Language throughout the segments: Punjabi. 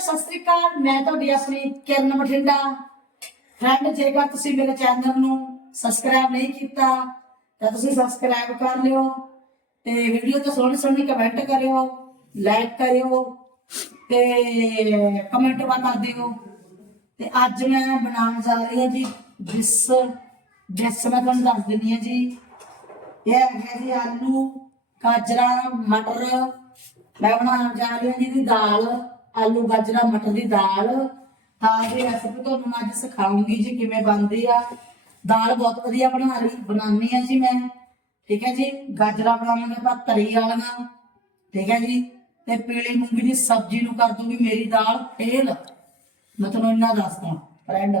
ਸਤਿ ਸ੍ਰੀ ਅਕਾਲ, ਮੈਂ ਤੁਹਾਡੀ ਆਪਣੀ ਕਿਰਨ ਬਠਿੰਡਾ। ਫਰੈਂਡ ਜੇਕਰ ਤੁਸੀਂ ਮੇਰੇ ਚੈਨਲ ਨੂੰ ਸਬਸਕ੍ਰਾਈਬ ਨਹੀਂ ਕੀਤਾ, ਤਾਂ ਤੁਸੀਂ ਸਬਸਕ੍ਰਾਈਬ ਕਰ ਲਿਓ ਤੇ ਵੀਡੀਓ ਤੇ ਸੋਹਣੀ ਸੋਹਣੀ ਕਮੈਂਟ ਕਰਿਓ ਲਾਈਕ ਕਰਿਓ ਤੇ ਕਮੈਂਟ ਵਾ ਕਰ ਦਿਓ। ਤੇ ਅੱਜ ਮੈਂ ਬਣਾਉਣ ਜਾ ਰਹੀ ਹਾਂ ਜੀ ਜਿਸ ਜਿਸ ਮੈਂ ਤੁਹਾਨੂੰ ਦੱਸ ਦਿੰਦੀ ਹਾਂ ਜੀ। ਇਹ ਹੈਗਾ ਜੀ ਆਲੂ, ਗਾਜਰਾਂ, ਮਟਰ। ਮੈਂ ਬਣਾਉਣ ਜਾ ਰਹੀ ਹਾਂ ਜੀ ਦੀ ਦਾਲ। ਆਲੂ ਗਾਜਰਾਂ, ਮਟਰ ਦੀ ਦਾਲ। ਦਾਲ ਦੀ ਰੈਸਿਪੀ ਤੁਹਾਨੂੰ ਮੈਂ ਅੱਜ ਸਿਖਾਉਂਗੀ ਜੀ ਕਿਵੇਂ ਬਣਦੀ ਆ। ਦਾਲ ਬਹੁਤ ਵਧੀਆ ਬਣਾ ਰਹੀ ਬਣਾਉਣੀ ਆ ਜੀ ਮੈਂ। ਠੀਕ ਹੈ ਜੀ? ਗਾਜਰਾਂ ਬਣਾਵਾਂਗੇ ਆਪਾਂ ਤਰੀ ਵਾਲੀਆਂ। ਠੀਕ ਹੈ ਜੀ? ਤੇ ਪੀਲੀ ਮੂੰਗੀ ਦੀ ਸਬਜ਼ੀ ਨੂੰ ਕਰ ਦੂੰਗੀ ਮੇਰੀ ਦਾਲ ਫੇਲ ਮੈਂ ਤੁਹਾਨੂੰ ਇੰਨਾ ਦੱਸਦਾ ਫਰੈਂਡ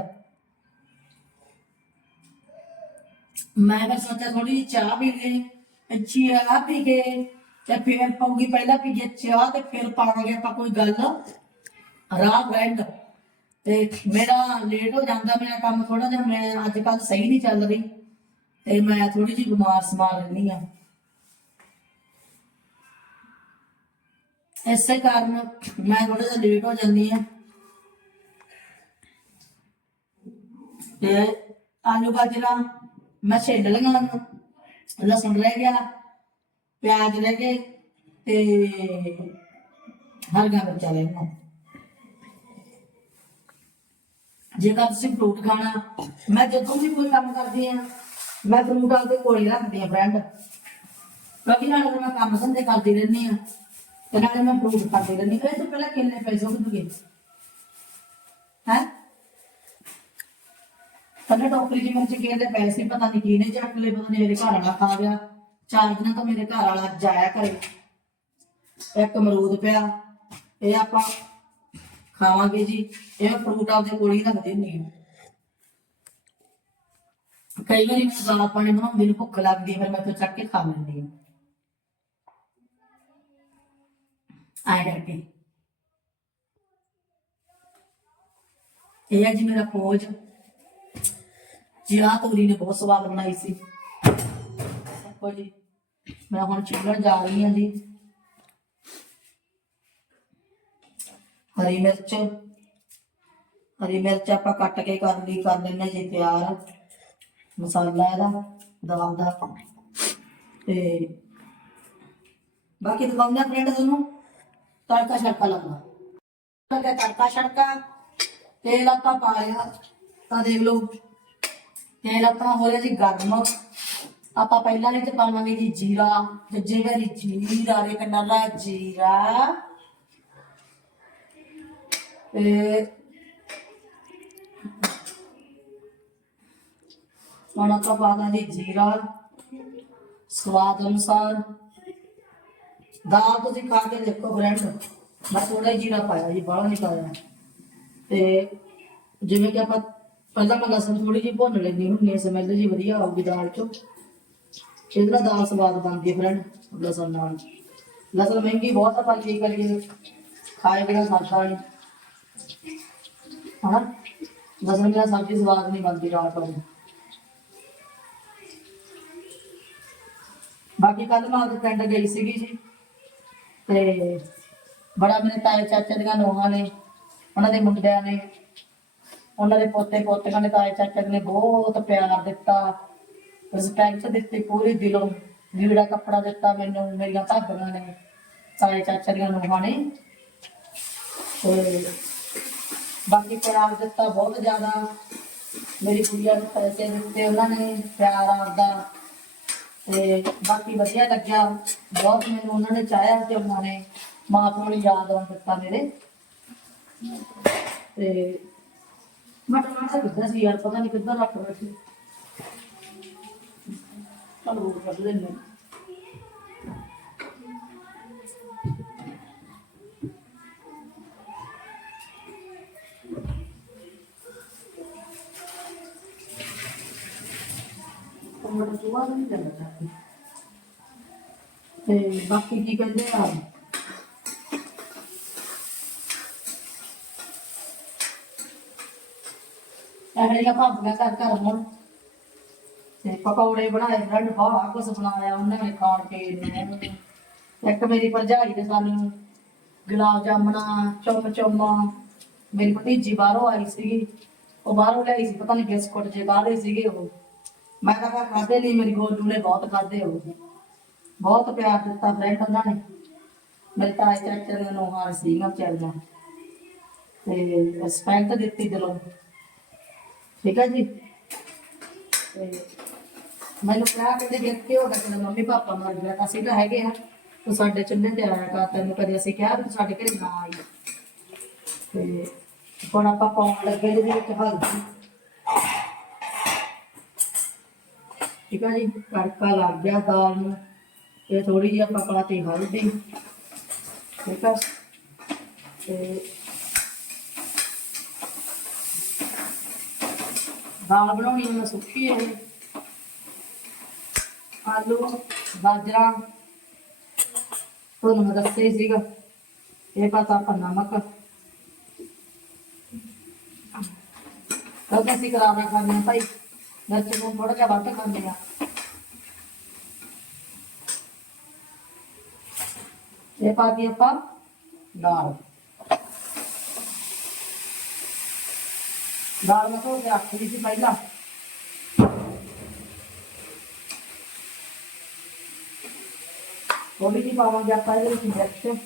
ਮੈਂ ਬਸ ਸੋਚਿਆ ਥੋੜੀ ਜਿਹੀ ਚਾਹ ਪੀ ਲਈ ਅੱਛੀ ਆ ਪੀ ਕੇ। ਤੇ ਫਿਰ ਪਾਉਗੀ ਪਹਿਲਾਂ ਪੀਏ ਚਾਹ ਤੇ ਫਿਰ ਪਾਵਾਂਗੇ ਆਪਾਂ ਕੋਈ ਗੱਲ ਰਾਹ ਬ੍ਰੈਂਡ ਤੇ ਮੇਰਾ ਲੇਟ ਹੋ ਜਾਂਦਾ, ਮੇਰਾ ਕੰਮ ਥੋੜਾ ਜਿਹਾ, ਮੈਂ ਅੱਜ ਕੱਲ ਸਹੀ ਨਹੀਂ ਚੱਲ ਰਹੀ। ਤੇ ਮੈਂ ਥੋੜੀ ਜਿਹੀ ਬਿਮਾਰ ਸਮਾਰ ਰਹਿੰਦੀ ਆ ਇਸੇ ਕਾਰਨ ਮੈਂ ਥੋੜਾ ਜਿਹਾ ਲੇਟ ਹੋ ਜਾਂਦੀ ਆ ਤੇ ਆਲੂ ਬਾਜਰਾ ਮੈਂ ਛੇਡ ਲਈਆਂ ਲਸਣ ਰਹਿ ਗਿਆ। ਪਿਆਜ਼ ਰਹਿ ਗਏ ਤੇ ਹਰੀਆਂ ਮਿਰਚਾਂ ਲੈ ਲਈਆਂ ਜੇਕਰ ਤੁਸੀਂ ਫਰੂਟ ਖਾਣਾ, ਮੈਂ ਜਦੋਂ ਵੀ ਕੋਈ ਕੰਮ ਕਰਦੀ ਆ ਮੈਂ ਫਰੂਟ ਆਪਦੇ ਕੋਲੇ ਰੱਖਦੀ ਆ ਫਰੈਂਡ ਕਿਉਂਕਿ ਨਾਲੇ ਮੈਂ ਕੰਮ ਧੰਦੇ ਕਰਦੀ ਰਹਿੰਦੀ ਆ ਤੇ ਨਾਲੇ ਮੈਂ ਫਰੂਟ ਖਾਂਦੀ ਰਹਿੰਦੀ ਆ ਤੋਂ ਪਹਿਲਾਂ ਕਿੰਨੇ ਪੈਸੇ ਹੋਣਗੇ ਹੈ? ਪਹਿਲਾਂ ਟੋਕਰੀ ਜੀ ਵਿੱਚ ਕਹਿੰਦੇ ਪੈਸੇ, ਪਤਾ ਨਹੀਂ ਕਿਹਨੇ ਚੱਕ ਲਏ, ਪਤਾ ਨਹੀਂ ਮੇਰੇ ਘਰ ਵਾਲਾ ਖਾ ਗਿਆ। ਚਾਰ ਦਿਨਾਂ ਤੋਂ ਮੇਰੇ ਘਰ ਵਾਲਾ ਜਾਇਆ ਕਰੇ। ਇੱਕ ਅਮਰੂਦ ਪਿਆ, ਇਹ ਆਪਾਂ ਖਾਵਾਂਗੇ ਜੀ। ਇਹ ਫਰੂਟ ਆਪਦੇ ਕੋਲ ਹੀ ਰੱਖਦੇ ਹੁੰਦੇ ਆ। ਕਈ ਵਾਰੀ ਮੈਂ ਦਾਲ ਪਾਣੀ ਬਣਾਉਂਦੀ ਨੂੰ ਭੁੱਖ ਲੱਗਦੀ ਹੈ ਫਿਰ ਮੈਂ ਤੋਂ ਚੱਕ ਕੇ ਖਾ ਲੈਂਦੀ ਹਾਂ ਆਏ ਕਰਕੇ। ਇਹ ਹੈ ਜੀ ਮੇਰਾ ਪੋਜ ਜੀ ਆਹ ਤੋਰੀ ਨੇ ਬਹੁਤ ਸਵਾਦ ਬਣਾਈ ਸੀ। ਦੇਖੋ ਜੀ। ਮੈਂ ਹੁਣ ਚਿੱਲਣ ਜਾ ਰਹੀ ਹਾਂ ਜੀ। ਹਰੀ ਮਿਰਚ। ਹਰੀ ਮਿਰਚ ਆਪਾਂ ਕੱਟ ਕੇ ਕਰ ਲਈ, ਕਰ ਲੈਣੇ ਜੀ ਤਿਆਰ। ਮਸਾਲਾ ਇਹਦਾ ਦਾਲ ਦਾ। ਤੇ ਬਾਕੀ ਦਿਖਾਉਂਦਾ ਫਰੈਂਡ ਤੁਹਾਨੂੰ ਤੜਕਾ ਛੜਕਾ ਲਾਉਣਾ ਲੱਗਾ ਤੜਕਾ ਛੜਕਾ, ਤੇਲ ਆਪਾਂ ਲਿਆ। ਤਾਂ ਦੇਖ ਲਓ, ਤੇਲ ਆਪਣਾ ਹੋ ਰਿਹਾ ਜੀ ਗਰਮ। ਆਪਾਂ ਪਹਿਲਾਂ ਨੇ ਤੇ ਪਾਵਾਂਗੇ ਜੀ ਜੀਰਾ ਜੱਜੇ ਵਾਲੀ ਜੀਰਾ ਰੇ ਕੰਨਾ ਜੀਰਾ। ਤੇ ਹੁਣ ਆਪਾਂ ਪਾ ਦਾਂਗੇ ਜੀਰਾ, ਸਵਾਦ ਅਨੁਸਾਰ। ਦਾਲ ਤੁਸੀਂ ਖਾ ਕੇ ਦੇਖੋ ਫਰੈਂਡ ਮੈਂ ਥੋੜਾ ਹੀ ਜੀਰਾ ਪਾਇਆ ਜੀ, ਬਾਹਲਾ ਨਹੀਂ ਪਾਇਆ। ਤੇ ਜਿਵੇਂ ਕਿ ਆਪਾਂ ਪਹਿਲਾਂ ਮੈਂ ਲਸਣ ਥੋੜੀ ਜਿਹੀ ਭੁੰਨ ਲੈਂਦੀ ਹੁੰਦੀ ਹਾਂ ਸਮੈਲ ਜੀ ਵਧੀਆ ਆਊਗੀ ਦਾਲ ਚੋਂ। ਇਹਦੇ ਨਾਲ ਦਾਲ ਸਵਾਦ ਬਣਦੀ ਹੈ ਫਰੈਂਡ ਲਸਣ ਨਾਲ। ਲਸਣ ਮਹਿੰਗੀ ਬਹੁਤ ਆ ਪਰ ਕੀ ਕਰੀਏ ਖਾਏ ਬਿਨਾ ਸਰਦਾ ਨਹੀਂ। ਹਾਂ ਲਸਣ ਬਿਨਾ ਸਬਜ਼ੀ ਸਵਾਦ ਨਹੀਂ ਬਣਦੀ ਰਾਤ ਬਾਕੀ ਕੱਲ ਮੈਂ ਉਹਦੇ ਪਿੰਡ ਗਈ ਸੀਗੀ ਜੀ, ਤੇ ਬੜਾ ਮੇਰੇ ਤਾਏ ਚਾਚੇ ਦੀਆਂ ਨੋਹਾਂ ਨੇ, ਉਹਨਾਂ ਦੇ ਮੁੰਡਿਆਂ ਨੇ, ਉਹਨਾਂ ਦੇ ਪੋਤੇ ਪੋਤੀਆਂ ਨੇ, ਤਾਏ ਚਾਚੇ ਨੇ ਬਹੁਤ ਪਿਆਰ ਦਿੱਤਾ। ਰਿਸਪੈਕਟ ਦਿੱਤੀ ਪੂਰੀ ਦਿਲੋਂ। ਲੀੜਾ ਕੱਪੜਾ ਦਿੱਤਾ ਮੈਨੂੰ, ਮੇਰੀਆਂ ਭਾਬੀਆਂ ਨੇ ਤਾਏ ਚਾਚੇ ਦੀਆਂ ਨੋਹਾਂ ਤੇ ਬਾਕੀ ਪਿਆਰ ਦਿੱਤਾ ਬਹੁਤ ਜ਼ਿਆਦਾ। ਮੇਰੀ ਕੁੜੀਆਂ ਨੂੰ ਪੈਸੇ ਦਿੱਤੇ ਉਹਨਾਂ ਨੇ, ਪਿਆਰ ਆਪਦਾ। ਤੇ ਬਾਕੀ ਵਧੀਆ ਲੱਗਿਆ। ਬਹੁਤ ਮੈਨੂੰ ਉਹਨਾਂ ਨੇ ਚਾਹਿਆ ਤੇ ਉਹਨਾਂ ਨੇ ਮਾਂ ਪਿਓ ਨੂੰ ਯਾਦ ਆਉਣ ਦਿੱਤਾ ਮੇਰੇ। ਤੇ ਮਟਰ ਮਾਟਰ ਕਿੱਦਾਂ ਸੀ ਯਾਰ? ਪਤਾ ਨਹੀਂ ਕਿੱਦਾਂ ਰੱਖ ਬੈਠੀ ਚਲੋ ਉਹ ਕੱਢ ਲੈਂਦੇ ਹਾਂ। ਟਮਾਟਰ ਸੁਆ ਨਹੀਂ ਜਾਂਦਾ ਤੇ ਬਾਕੀ ਕੀ ਕਹਿੰਦੇ ਆ ਐਵੇਂ ਭਾਬੀਆਂ ਘਰ ਘਰ ਹੁਣ ਤੇ ਪਕੌੜੇ ਬਣਾਏ ਬ੍ਰੈਡ ਬਾਹਰ ਕੁਛ ਬਣਾਇਆ, ਉਹਨਾਂ ਨੇ ਖਾਣ ਪੀਣ ਨੂੰ। ਇੱਕ ਮੇਰੀ ਭਰਜਾਈ ਨੇ ਸਾਨੂੰ ਗੁਲਾਬ ਜਾਮਣਾ, ਚੁੰਮ ਚੁੰਮ, ਮੇਰੀ ਭਤੀਜੀ ਬਾਹਰੋਂ ਆਈ ਸੀਗੀ। ਉਹ ਬਾਹਰੋਂ ਲਿਆਈ ਸੀ, ਪਤਾ ਨਹੀਂ ਬਿਸਕੁਟ ਜੇ ਬਾਹਰੇ ਸੀਗੇ ਉਹ। ਮੈਂ ਤਾਂ ਕਿਹਾ ਖਾਦੇ ਨਹੀਂ ਮੇਰੀ ਗੋਲੂ ਨੇ ਬਹੁਤ ਖਾਦੇ ਉਹ। ਬਹੁਤ ਪਿਆਰ ਦਿੱਤਾ ਫਰੈਂਡ ਉਹਨਾਂ ਨੇ। ਮੇਰੇ ਤਾਏ ਚਾਚੇ ਨੇ ਨੋਹਾਂ ਸੀਗਾ ਵਿਚਾਰੀਆਂ। ਤੇ ਰਿਸਪੈਕਟ ਦਿੱਤੀ ਦਿਲੋਂ। ਠੀਕ ਹੈ ਜੀ? ਤੇ ਮੈਨੂੰ ਕਿਹਾ ਕਹਿੰਦੇ ਗਿਰ ਕੇ ਹੋ ਗਿਆ ਮੰਮੀ ਪਾਪਾ ਮਰ ਗਿਆ ਤਾਂ ਅਸੀਂ ਤਾਂ ਹੈਗੇ ਆ। ਤੂੰ ਸਾਡੇ ਚੁੱਲ੍ਹੇ ਤੇ ਆਇਆ ਕਰ, ਤੈਨੂੰ ਕਦੇ ਅਸੀਂ ਕਿਹਾ ਵੀ ਤੂੰ ਸਾਡੇ ਘਰੇ ਨਾ ਆਈ। ਤੇ ਹੁਣ ਆਪਾਂ ਪਾਉਣ ਲੱਗੇ ਇਹਦੇ ਵਿੱਚ ਹਲਦੀ। ਠੀਕ ਹੈ ਜੀ, ਤੜਕਾ ਲੱਗ ਗਿਆ ਦਾਲ ਨੂੰ, ਤੇ ਥੋੜੀ ਜਿਹੀ ਆਪਾਂ ਪਾਤੀ ਹਲਦੀ। ਠੀਕ ਹੈ ਤੇ ਦਾਲ ਬਣਾਉਣੀ ਹੈ ਸੁੱਕੀ ਹੈ ਆਲੂ ਗਾਜਰਾਂ ਤੁਹਾਨੂੰ ਮੈਂ ਦੱਸਿਆ ਹੀ ਸੀਗਾ ਇਹ ਪਤਾ ਆਪਾਂ ਨਮਕ ਕਿਉਂਕਿ ਅਸੀਂ ਕਰਾਰਾ ਖਾਂਦੇ ਹਾਂ ਭਾਈ ਮਿਰਚ ਨੂੰ ਥੋੜਾ ਜਿਹਾ ਵੱਧ ਖਾਂਦੇ ਆ ਇਹ ਪਾਤੀ ਆਪਾਂ ਦਾਲ ਦਾਲ ਮੈਂ ਧੋ ਕੇ ਰੱਖ ਲਈ ਸੀ ਪਹਿਲਾਂ। ਥੋੜੀ ਜਿਹੀ ਪਾਵਾਂਗੇ ਆਪਾਂ ਇਹਦੇ ਵਿੱਚ ਮਿਰਚ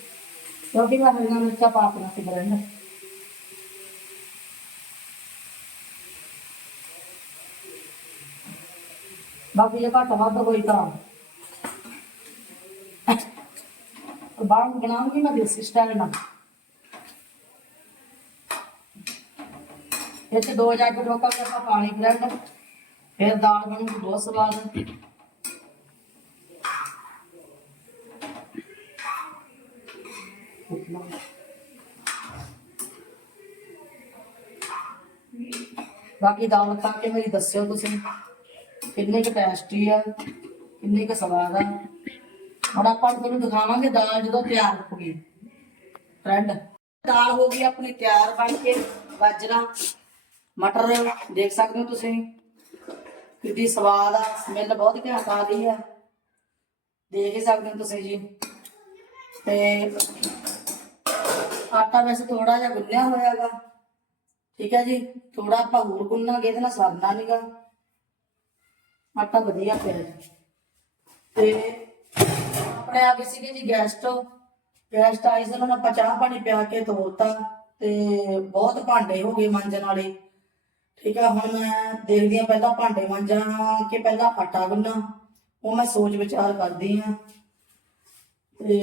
ਕਿਉਂਕਿ ਮੈਂ ਹਰੀਆਂ ਮਿਰਚਾਂ ਪਾ ਕੇ ਸੀ ਬਰੰਡ ਬਾਕੀ ਜੇ ਘੱਟ ਵੱਧ ਹੋਈ ਤਾਂ। ਬਾਹਰ ਬਣਾਉਂਗੀ ਮੈਂ ਦੇਸੀ ਸਟਾਈਲ ਨਾਲ। ਇਹ ਚ ਦੋ ਜੱਗ ਢੋਕਾ ਆਪਾਂ ਪਾਣੀ ਬ੍ਰੈਡ ਫਿਰ ਦਾਲ ਬਣੂਗੀ, ਬਹੁਤ ਸਵਾਦ ਬਾਕੀ ਦਾਲ ਖਾ ਕੇ ਮੇਰੀ ਦੱਸਿਓ ਤੁਸੀਂ ਕਿੰਨੇ ਕੁ ਟੇਸਟੀ ਆ, ਕਿੰਨੇ ਕੁ ਸਵਾਦ ਆ। ਹੁਣ ਆਪਾਂ ਨੂੰ ਤੁਹਾਨੂੰ ਦਿਖਾਵਾਂਗੇ ਦਾਲ ਜਦੋਂ ਤਿਆਰ ਹੋ ਗਈ। ਫਰੈਂਡ ਦਾਲ ਹੋ ਗਈ ਆਪਣੀ ਤਿਆਰ ਬਣ ਕੇ ਗਾਜਰਾਂ ਮਟਰ ਦੇਖ ਸਕਦੇ ਹੋ ਤੁਸੀਂ। ਕਿੰਨੀ ਸਵਾਦ ਆ, ਸਮੈਲ ਬਹੁਤ ਘੈਂਟ ਆ ਰਹੀ ਆ। ਦੇਖ ਹੀ ਸਕਦੇ ਹੋ ਤੁਸੀਂ ਜੀ। ਤੇ ਆਟਾ ਵੈਸੇ ਥੋੜਾ ਜਿਹਾ ਗੁੰਨਿਆ ਹੋਇਆਗਾ ਠੀਕ ਹੈ ਜੀ ਥੋੜਾ ਆਪਾਂ ਹੋਰ ਗੁੰਨਾਂਗੇ, ਇਹਦੇ ਨਾਲ ਸਰਨਾ ਨੀਗਾ ਆਟਾ ਵਧੀਆ ਪਿਆ ਜੀ। ਤੇ ਆਪਣੇ ਆ ਗਏ ਸੀਗੇ ਜੀ ਗੈਸਟ ਗੈਸਟ ਆਏ ਸੀ, ਉਹਨਾਂ ਨੂੰ ਆਪਾਂ ਚਾਹ ਪਾਣੀ ਪਿਆ ਕੇ ਤੋਰਤਾ ਤੇ ਬਹੁਤ ਭਾਂਡੇ ਹੋ ਗਏ ਮਾਂਜਣ ਵਾਲੇ। ਠੀਕ ਆ, ਹੁਣ ਮੈਂ ਦੇਖਦੀ ਆ ਪਹਿਲਾਂ ਭਾਂਡੇ ਮਾਂਜਾਂ ਕਿ ਪਹਿਲਾਂ ਆਟਾ ਗੁੰਨਾ, ਉਹ ਮੈਂ ਸੋਚ ਵਿਚਾਰ ਕਰਦੀ ਆ ਤੇ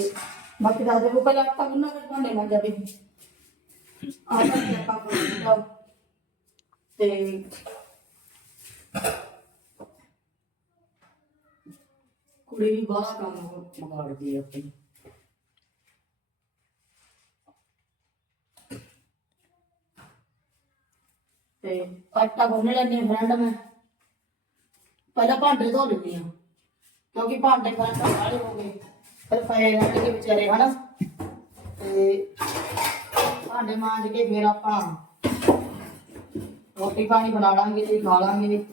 ਬਾਕੀ ਦੱਸ ਦੇ ਪਹਿਲਾਂ ਆਟਾ ਗੁੰਨਾ ਫਿਰ ਭਾਂਡੇ ਮਾਂਜਾ ਵੀ ਆਟਾ ਵੀ ਆਪਾਂ ਗੁੰਨਦਾ ਤੇ ਕੁੜੀ ਵੀ ਬਾਹਲਾ ਕੰਮ ਮਗਾੜਦੀ ਆ ਆਪਣੀ। ਤੇ ਆਟਾ ਗੁੰਨ ਲੈਣੀ ਫਰੈਂਡ ਮੈਂ। ਪਹਿਲਾਂ ਭਾਂਡੇ ਧੋ ਲੈਂਦੀ ਆ ਕਿਉਂਕਿ ਭਾਂਡੇ ਪਹਿਲਾਂ ਵਾਲੇ ਹੋ ਗਏ। ਫਿਰ ਪਏ ਰਹਿਣਗੇ ਵਿਚਾਰੇ ਹਨਾ। ਤੇ ਭਾਂਡੇ ਮਾਂਜ ਕੇ ਫਿਰ ਆਪਾਂ ਰੋਟੀ ਪਾਣੀ ਬਣਾ ਲਾਂਗੇ ਤੇ ਖਾ ਲਾਂਗੇ।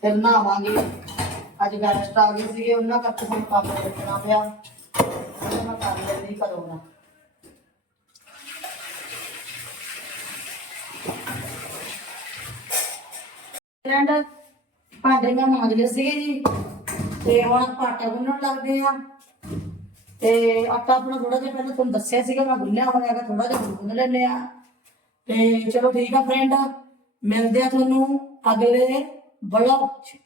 ਫਿਰ ਨਹਾਵਾਂਗੇ। ਅੱਜ ਗੈਸਟ ਆ ਗਏ ਸੀਗੇ, ਉਹਨਾਂ ਕਰਕੇ ਸਾਨੂੰ ਕੰਮ ਰੱਖਣਾ ਪਿਆ। ਉਹਨਾਂ ਮੈਂ ਕਰ ਲੈਂਦੀ ਕਦੋਂ ਫਰੈਂਡ ਭਾਂਡੇ ਮੈਂ ਮਾਂਜ ਲਏ ਸੀਗੇ ਜੀ। ਤੇ ਹੁਣ ਆਪਾਂ ਆਟਾ ਗੁੰਨਣ ਲੱਗਦੇ ਆ। ਤੇ ਆਟਾ ਆਪਣਾ ਥੋੜਾ ਜਿਹਾ ਪਹਿਲਾਂ ਤੁਹਾਨੂੰ ਦੱਸਿਆ ਸੀਗਾ, ਮੈਂ ਗੁੰਨਿਆ ਹੋਇਆ ਹੈਗਾ ਥੋੜਾ ਜਿਹਾ ਹੋਰ ਗੁੰਨ ਲੈਂਦੇ ਆ। ਤੇ ਚਲੋ ਠੀਕ ਆ ਫਰੈਂਡ ਮਿਲਦੇ ਆ ਤੁਹਾਨੂੰ ਅਗਲੇ ਵਲੌਗ 'ਚ।